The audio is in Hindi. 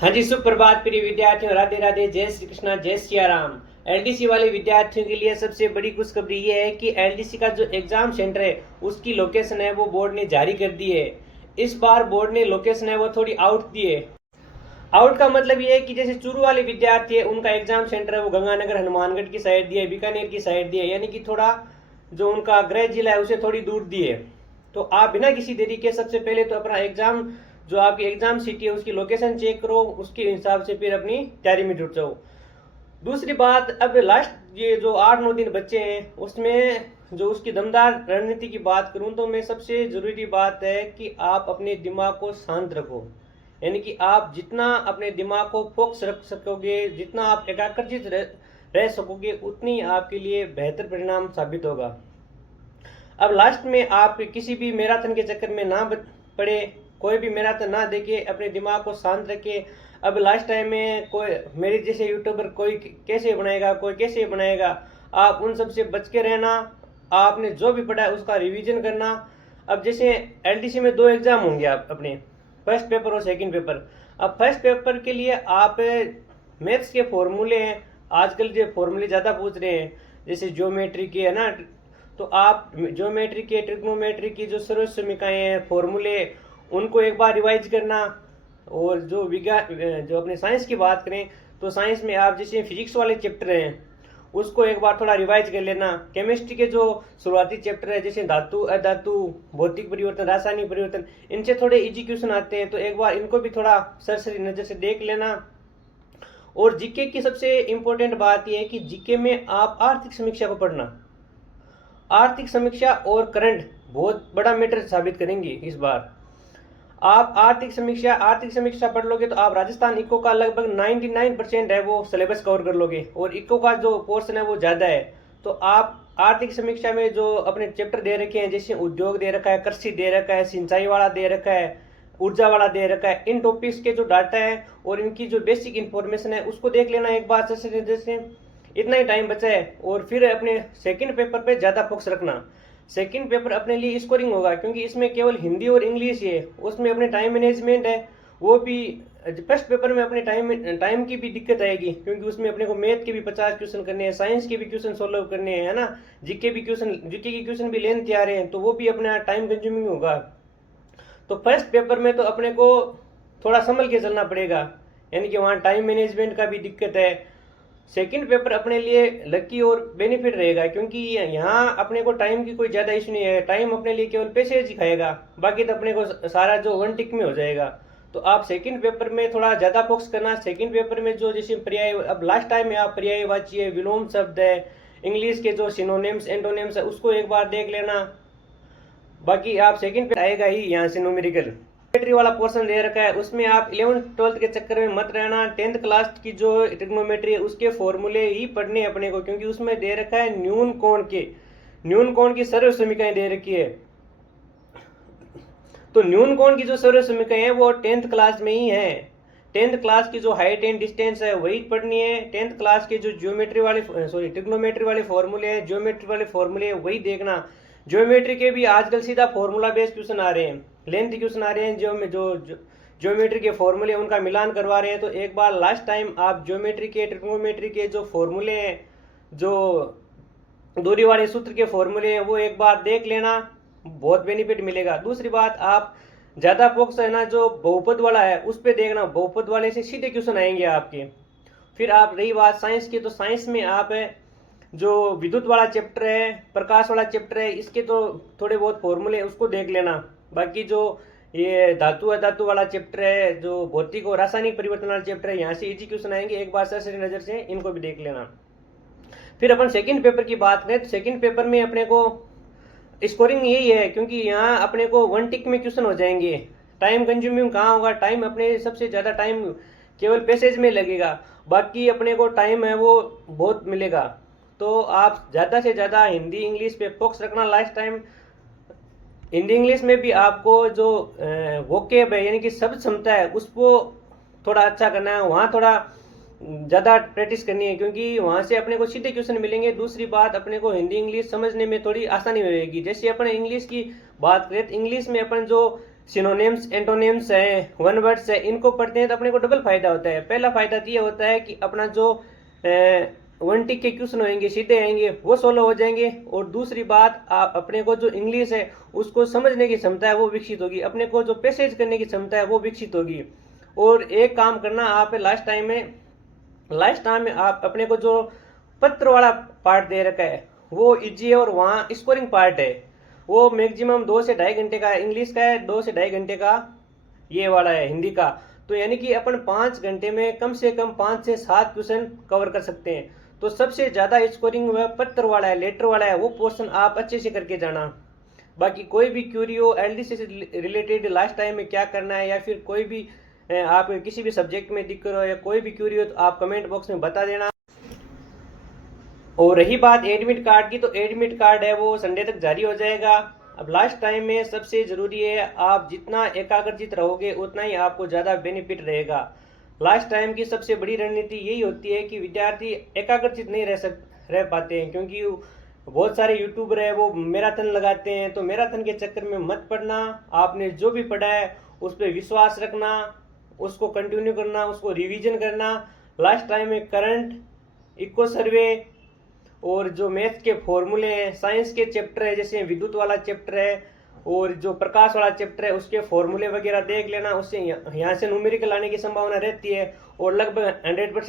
हाँ जी, सुप्रभात प्रिय विद्यार्थियों, राधे राधे, जय श्री कृष्णा, जय सिया राम। एलडीसी वाले विद्यार्थियों के लिए सबसे बड़ी खुशखबरी ये है कि एलडीसी का जो एग्जाम सेंटर है उसकी लोकेशन है वो बोर्ड ने जारी कर दी है। इस बार बोर्ड ने लोकेशन है वो थोड़ी आउट दी है। आउट का मतलब ये है कि जैसे चूरू वाले विद्यार्थी है उनका एग्जाम सेंटर है वो गंगानगर हनुमानगढ़ की साइड दिया है, बीकानेर की साइड दिया है, यानी कि थोड़ा जो उनका गृह जिला है उसे थोड़ी दूर दिए। तो आप बिना किसी देरी के सबसे पहले तो अपना एग्जाम जो आपकी एग्जाम सिटी है उसकी लोकेशन चेक करो, उसके हिसाब से फिर अपनी तैयारी में जुट जाओ। दूसरी बात, अब लास्ट ये जो 8-9 दिन बच्चे हैं उसमें जो उसकी दमदार रणनीति की बात करूं तो मैं सबसे जरूरी बात है कि आप अपने दिमाग को शांत रखो, यानी कि आप जितना अपने दिमाग को फोकस रख सकोगे, जितना आप एकाग्रचित रह सकोगे, उतनी आपके लिए बेहतर परिणाम साबित होगा। अब लास्ट में आप किसी भी मैराथन के चक्कर में ना पड़े, कोई भी मैराथन ना देके अपने दिमाग को शांत रखे। अब लास्ट टाइम में कोई मेरे जैसे यूट्यूबर कोई कैसे बनाएगा, कोई कैसे बनाएगा, आप उन सब से बच के रहना। आपने जो भी पढ़ा है उसका रिवीजन करना। अब जैसे एलडीसी में 2 एग्जाम होंगे आप अपने, फर्स्ट पेपर और सेकंड पेपर। अब फर्स्ट पेपर के लिए आप मैथ्स के फॉर्मूले हैं, आजकल जो फॉर्मूले ज़्यादा पूछ रहे हैं जैसे ज्योमेट्री के है ना, तो आप ज्योमेट्री के, ट्रिग्नोमेट्री की जो सर्व समीकरण हैं, फॉर्मूले, उनको एक बार रिवाइज करना। और जो विज्ञान जो अपने साइंस की बात करें तो साइंस में आप जैसे फिजिक्स वाले चैप्टर हैं उसको एक बार थोड़ा रिवाइज कर लेना। केमिस्ट्री के जो शुरुआती चैप्टर है जैसे धातु, अधातु, भौतिक परिवर्तन, रासायनिक परिवर्तन, इनसे थोड़े इजी क्वेश्चन आते हैं तो एक बार इनको भी थोड़ा सरसरी नज़र से देख लेना। और जीके की सबसे इम्पोर्टेंट बात यह है कि जीके में आप आर्थिक समीक्षा को पढ़ना। आर्थिक समीक्षा और करंट बहुत बड़ा मैटर साबित करेंगी इस बार। आप आर्थिक समीक्षा पढ़ लोगे तो आप राजस्थान इको का लगभग 99% है वो सिलेबस कवर कर लोगे, और इको का जो पोर्शन है वो ज़्यादा है। तो आप आर्थिक समीक्षा में जो अपने चैप्टर दे रखे हैं जैसे उद्योग दे रखा है, कृषि दे रखा है, सिंचाई वाला दे रखा है, ऊर्जा वाला दे रखा है, इन टॉपिक्स के जो डाटा है और इनकी जो बेसिक इन्फॉर्मेशन है उसको देख लेना एक बार से। इतना ही टाइम बचा है। और फिर अपने सेकंड पेपर पे ज़्यादा फोकस रखना। सेकंड पेपर अपने लिए स्कोरिंग होगा क्योंकि इसमें केवल हिंदी और इंग्लिश ही है, उसमें अपने टाइम मैनेजमेंट है वो भी। फर्स्ट पेपर में अपने टाइम की भी दिक्कत आएगी क्योंकि उसमें अपने को मैथ के भी 50 क्वेश्चन करने हैं, साइंस के भी क्वेश्चन सोल्व करने हैं, है ना, जीके की क्वेश्चन भी लेने तैयार हैं, तो वो भी अपना टाइम कंज्यूमिंग होगा। तो फर्स्ट पेपर में तो अपने को थोड़ा संभल के चलना पड़ेगा, यानी कि वहाँ टाइम मैनेजमेंट का भी दिक्कत है। सेकंड पेपर अपने लिए लकी और बेनिफिट रहेगा क्योंकि यहाँ अपने को टाइम की कोई ज़्यादा इशू नहीं है, टाइम अपने लिए केवल पैसे ही खाएगा, बाकी तो अपने को सारा जो 1 टिक में हो जाएगा। तो आप सेकंड पेपर में थोड़ा ज़्यादा फोकस करना। सेकंड पेपर में जो जैसे पर्याय, अब लास्ट टाइम में आप पर्यायवाची है, विलोम शब्द है, इंग्लिश के जो सिनोनिम्स एंटोनिम्स है उसको एक बार देख लेना। बाकी आप सेकंड पे आएगा ही यहाँ से न्यूमेरिकल ट्रिग्नोमेट्री वाला पोर्शन दे रखा है, उसमें आप 11th-12th के चक्कर में मत रहना। 10th क्लास की जो ट्रिग्नोमेट्री है उसके फॉर्मूले ही पढ़ने अपने को, क्योंकि उसमें दे रखा है न्यून कोण की सर्व समीकरण दे रखी है। तो न्यून कोण की जो सर्व समीकरण है वो 10th क्लास में ही है। 10th क्लास की जो हाइट एंड डिस्टेंस है वही पढ़नी है। 10th क्लास के जो ट्रिग्नोमेट्री वाले फॉर्मूले है, ज्योमेट्री वाले फॉर्मूले है, वही देखना। ज्योमेट्री के भी आजकल सीधा फॉर्मूला बेस्ड क्वेश्चन आ रहे हैं, लेंथ क्वेश्चन आ रहे हैं, जो ज्योमेट्री के फॉर्मूले उनका मिलान करवा रहे हैं। तो एक बार लास्ट टाइम आप ज्योमेट्री के, ट्रिग्नोमेट्री के जो फॉर्मूले हैं, जो दूरी वाले सूत्र के फॉर्मूले हैं, वो एक बार देख लेना, बहुत बेनिफिट मिलेगा। दूसरी बात, आप ज़्यादा फोकस है ना जो बहुपद वाला है उस पर देखना, बहुपद वाले से सीधे क्वेश्चन आएंगे आपके। फिर आप रही बात साइंस की, तो साइंस में आप जो विद्युत वाला चैप्टर है, प्रकाश वाला चैप्टर है, इसके तो थोड़े बहुत फॉर्मूले उसको देख लेना। बाकी जो ये धातु अधातु वाला चैप्टर है, जो भौतिक और रासायनिक परिवर्तन वाला चैप्टर है, यहाँ से इजी क्वेश्चन आएंगे, एक बार सरसरी नज़र से इनको भी देख लेना। फिर अपन सेकंड पेपर की बात करें तो सेकंड पेपर में अपने को स्कोरिंग यही है क्योंकि यहाँ अपने को 1 टिक में क्वेश्चन हो जाएंगे। टाइम कंज्यूमिंग कहाँ होगा, टाइम अपने सबसे ज़्यादा टाइम केवल पैसेज में लगेगा, बाकी अपने को टाइम है वो बहुत मिलेगा। तो आप ज़्यादा से ज़्यादा हिंदी इंग्लिश पे फोकस रखना। लास्ट टाइम हिंदी इंग्लिश में भी आपको जो वोकेब है यानी कि शब्द क्षमता है उसको थोड़ा अच्छा करना है, वहाँ थोड़ा ज़्यादा प्रैक्टिस करनी है क्योंकि वहाँ से अपने को सीधे क्वेश्चन मिलेंगे। दूसरी बात, अपने को हिंदी इंग्लिश समझने में थोड़ी आसानी रहेगी। जैसे अपन इंग्लिश की बात करें तो इंग्लिश में अपन जो सिनोनिम्स, एंटोनिम्स है, वन वर्ड्स है, इनको पढ़ते हैं तो अपने को डबल फायदा होता है। पहला फायदा तो ये होता है कि अपना जो वन टिक के क्वेश्चन होंगे सीधे आएंगे वो सोल्व हो जाएंगे, और दूसरी बात आप अपने को जो इंग्लिश है उसको समझने की क्षमता है वो विकसित होगी, अपने को जो पैसेज करने की क्षमता है वो विकसित होगी। और एक काम करना आप लास्ट टाइम में आप अपने को जो पत्र वाला पार्ट दे रखा है वो इजी है, और वहाँ स्कोरिंग पार्ट है वो मैक्सिमम 2 से ढाई घंटे का इंग्लिश का है, 2 से ढाई घंटे का ये वाला है हिंदी का। तो यानी कि अपन 5 घंटे में कम से कम 5 से 7 क्वेश्चन कवर कर सकते हैं। तो सबसे ज़्यादा स्कोरिंग वह पत्र वाला है, लेटर वाला है, वो पोर्शन आप अच्छे से करके जाना। बाकी कोई भी क्यूरी हो एलडीसी से रिलेटेड लास्ट टाइम में क्या करना है, या फिर कोई भी आप किसी भी सब्जेक्ट में दिक्कत हो या कोई भी क्यूरी हो तो आप कमेंट बॉक्स में बता देना। और रही बात एडमिट कार्ड की, तो एडमिट कार्ड है वो संडे तक जारी हो जाएगा। अब लास्ट टाइम में सबसे ज़रूरी है आप जितना एकाग्रचित रहोगे उतना ही आपको ज़्यादा बेनिफिट रहेगा। लास्ट टाइम की सबसे बड़ी रणनीति यही होती है कि विद्यार्थी एकाग्रचित नहीं रह पाते हैं, क्योंकि बहुत सारे यूट्यूबर है वो मैराथन लगाते हैं। तो मैराथन के चक्कर में मत पड़ना, आपने जो भी पढ़ा है उस पर विश्वास रखना, उसको कंटिन्यू करना, उसको रिवीजन करना। लास्ट टाइम में करंट, इको सर्वे और जो मैथ के फॉर्मूले हैं, साइंस के चैप्टर है जैसे विद्युत वाला चैप्टर है और जो प्रकाश वाला चैप्टर है उसके फॉर्मूले वगैरह देख लेना, उससे यहाँ से न्यूमेरिकल आने की संभावना रहती है और लगभग 100%